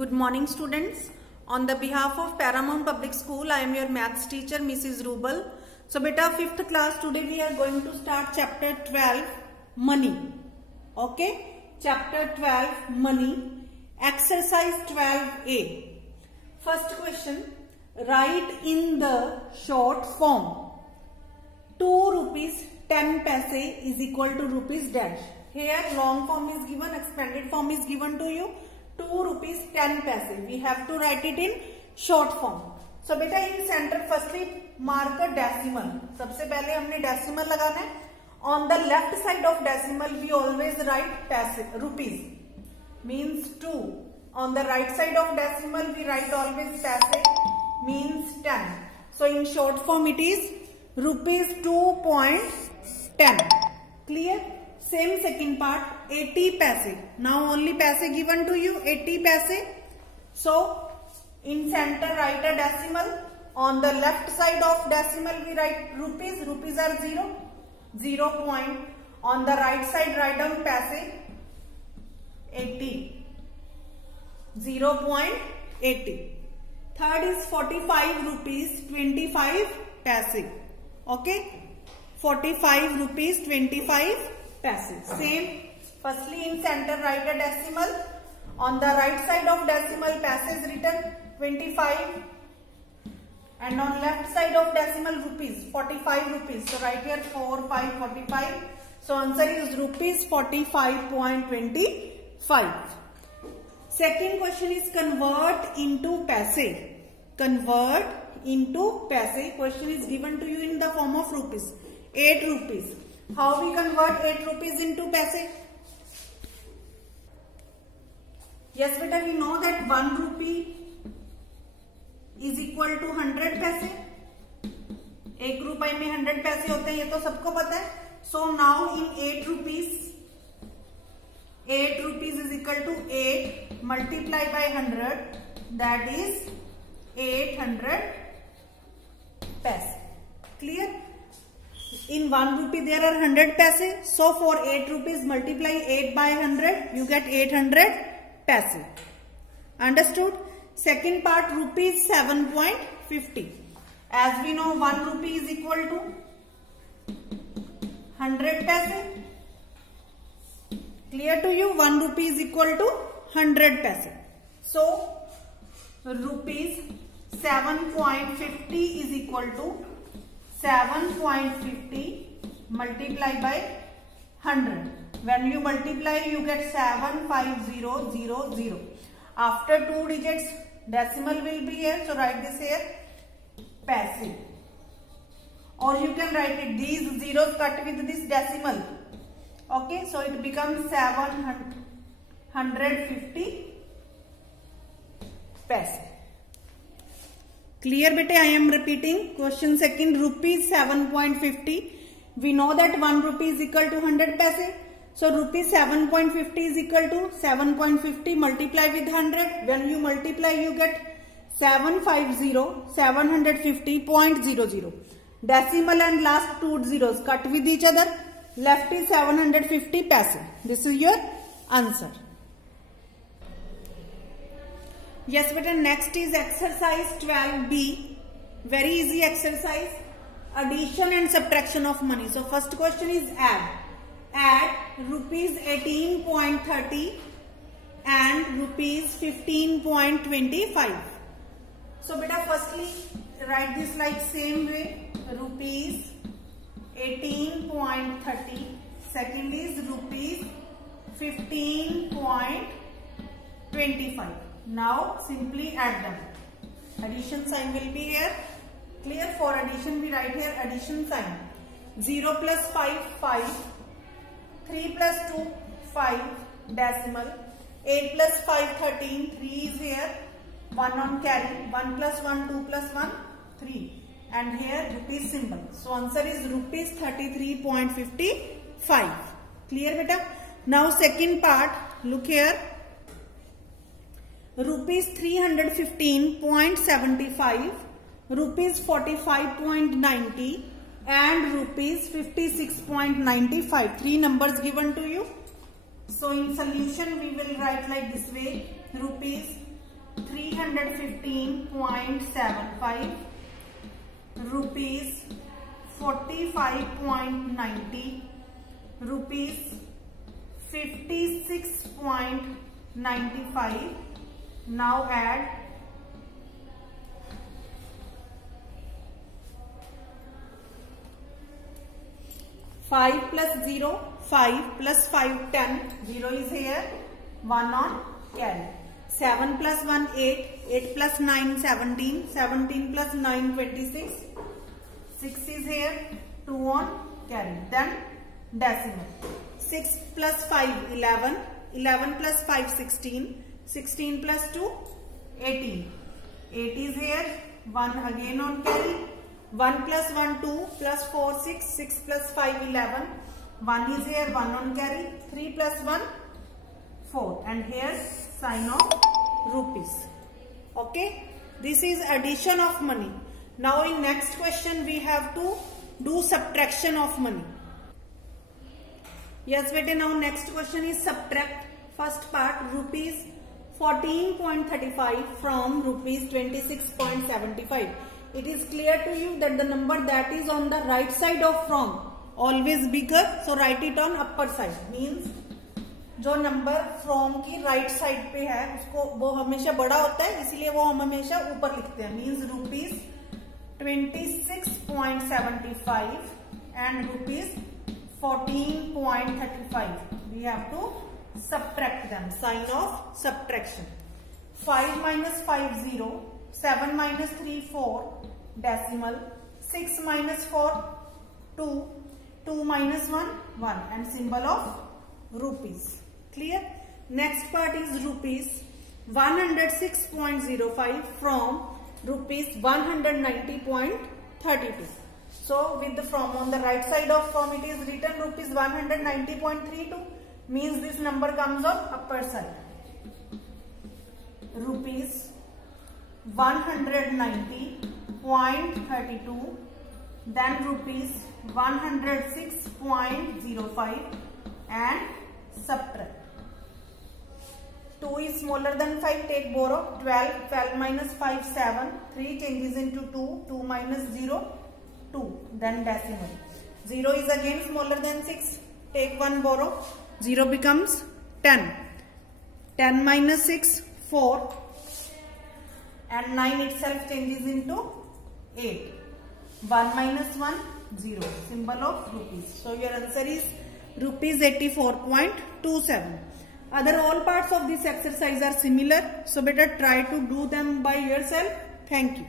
Good morning students. On the behalf of Paramount Public School, I am your maths teacher Mrs. Rubal. So beta 5th class, today we are going to start chapter 12 money. Okay, chapter 12 money, exercise 12a. First question, write in the short form 2 rupees 10 paise is equal to rupees dash. Here long form is given, expanded form is given to you. 2 rupees 10 paise. We have to write it in short form. So beta in center firstly mark a decimal. सबसे पहले हमने decimal लगाना है. On the left side of decimal we always write paise, rupees means 2. On the right side of decimal we write always paise means 10. So in short form it is rupees 2.10. Clear? Same second part, 80 paise. Now only paise given to you, 80 paise. So in center write a decimal. On the left side of decimal we write rupees. Rupees are 0. 0 point. On the right side write down paise 80. 0.80. Third is 45 rupees 25 paise. Okay. 45 rupees 25 paise. Same. Firstly in center write a decimal. On the right side of decimal paise is written 25. And on left side of decimal rupees 45 rupees. So write here 4, 5, 45. So answer is rupees 45.25. Second question is convert into paise. Convert into paise. Question is given to you in the form of rupees. 8 rupees. How we convert 8 rupees into paise? Yes beta, we know that 1 rupee is equal to 100 paise. 1 रुपए में 100 पैसे होते हैं, ये तो सबको पता है. So now in 8 rupees is equal to 8 multiplied by 100, that is 800 paise. Clear? In 1 rupee there are 100 paise. So for 8 rupees multiply 8 by 100, you get 800 paise. Understood? Second part, rupees 7.50. As we know 1 rupee is equal to 100 paise. Clear to you? 1 rupee is equal to 100 paise. So rupees 7.50 is equal to 7.50 multiplied by 100. When you multiply, you get 75000. After 2 digits, decimal will be here. So write this here, paise. Or you can write it, these zeros cut with this decimal. Okay, so it becomes 750 paise. Clear beta? I am repeating. Question second, rupees 7.50. We know that 1 rupee is equal to 100 paise. So rupees 7.50 is equal to 7.50 multiply with 100. When you multiply, you get 750.00. Decimal and last 2 zeros cut with each other. Left is 750 paise. This is your answer. Yes beta, next is exercise 12b. Very easy exercise. Addition and subtraction of money. So first question is add. Add rupees 18.30 and rupees 15.25. So beta, firstly write this like same way. Rupees 18.30. Second is rupees 15.25. Now simply add them. Addition sign will be here. Clear? For addition we write here addition sign. 0 plus 5, 5. 3 plus 2, 5 decimal. 8 plus 5, 13. 3 is here. 1 on carry. 1 plus 1, 2 plus 1, 3. And here rupees symbol. So answer is rupees 33.55. Clear beta? Now second part, look here. Rupees 315.75, rupees 45.90 and rupees 56.95. 3 numbers given to you. So in solution we will write like this way. Rupees 315.75, rupees 45.90, rupees 56.95. Now add 5 plus 0, 5 plus 5, 10. 0 is here. 1 on carry. 7 plus 1, 8. 8 plus 9, 17. 17 plus 9, 26. 6 is here. 2 on carry. Then decimal. 6 plus 5, 11. 11 plus 5, 16. 16 plus 2, 18. 8 is here. 1 again on carry. 1 plus 1, 2 plus 4, 6. 6 plus 5, 11. 1 is here. 1 on carry. 3 plus 1, 4. And here sign of rupees. Okay. This is addition of money. Now in next question we have to do subtraction of money. Yes, bete, now next question is subtract. First part, rupees 14.35 from rupees 26.75. It is clear to you that the number that is on the right side of from always bigger, so write it on upper side. Means जो number from की right side पे है उसको वो हमेशा बड़ा होता है, इसलिए वो हम हमेशा ऊपर लिखते हैं. Means rupees 26.75 and rupees 14.35. We have to subtract them. Sign of subtraction. 5 minus 5, 0. 7 minus 3, 4. Decimal. 6 minus 4, 2. 2 minus 1, 1. And symbol of rupees. Clear? Next part is rupees 106.05 from rupees 190.32. So with the from on the right side of from it is written rupees 190.32. Means this number comes on upper side. Rupees 190.32, then rupees 106.05 and subtract. 2 is smaller than 5, take borrow. 12, 12 minus 5, 7. 3 changes into 2, 2 minus 0, 2. Then decimal. 0 is again smaller than 6, take 1 borrow. 0 becomes 10. 10 minus 6, 4. And 9 itself changes into 8. 1 minus 1, 0. Symbol of rupees. So your answer is rupees 84.27. Other all parts of this exercise are similar. So better try to do them by yourself. Thank you.